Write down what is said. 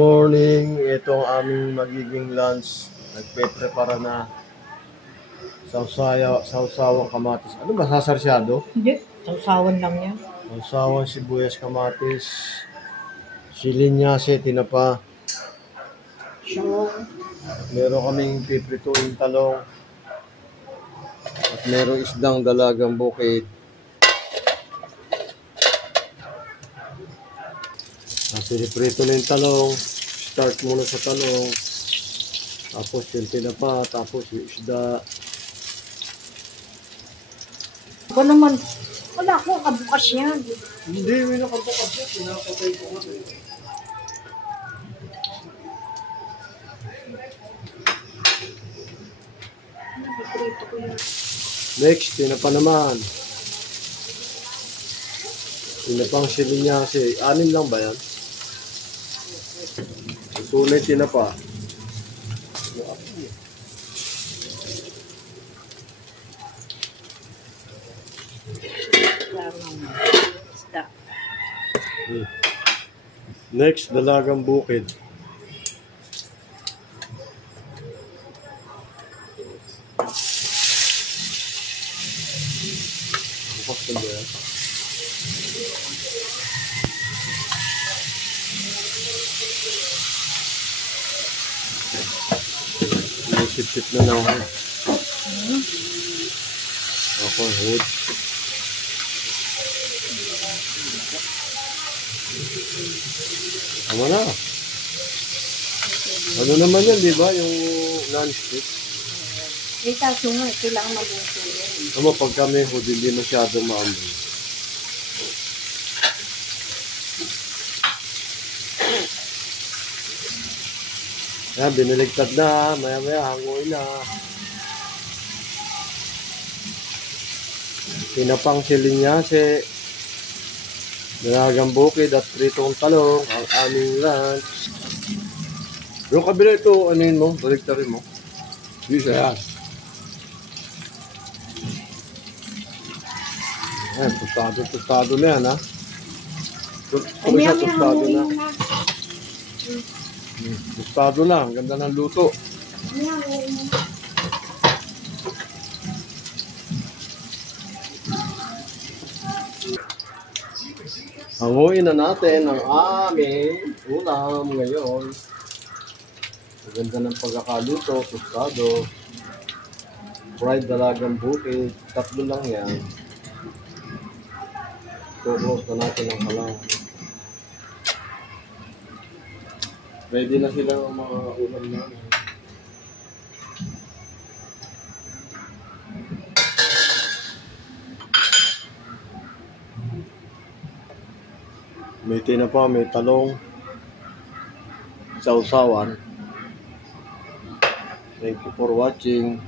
Morning, ito ang aming magiging lunch. Nagpe-prepara na sawsawang kamatis. Ano ba, sasarsyado? Hindi, sawsawan lang yan. Sawsawang sibuyas, kamatis, silinyase, tinapa. Meron kaming piprituing talong. At meron isdang dalagang bukid. Piniprito na yung talong. Start muna sa talong. Tapos yung tinapa, tapos yung isda. Ako naman, wala akong kabukas yan. Hindi, may nakabukas yan. Pinapatay ko nga. Nabiprito ko yan. Next, tinapa naman. Tinapang silinyase. 6 lang ba yan? Tunay tinapa. Next, dalagang bukid. Bukas na ba yan? Sip-sip na lang ako. Ako, hood. Tama na. Ano naman yan, di ba? Yung non-stick. Eh, kaso nga, kailangan mabuto yan. Tama, pag kami hood, hindi masyado maamoy. Yan, biniligtad na. Maya-maya, hangoy na. Tinapang silinyase. Dalagang bukid at pritong talong. Ang aming lunch. Yung kabila ito, ano yun mo? Baligtarin mo. Hindi siya yan. Ayan, tostado na yan, ha? Tostado na. Tostado na, ang ganda ng luto. Hanguin na natin ang aming ulam ngayon. Ang ganda ng pagkakaluto, tostado. Fried dalagang bukid, 3 lang yan. Close na natin ang kalang. Ready na sila ang mga ulam namin. May tinapa, may talong, sawsawan. Thank you for watching.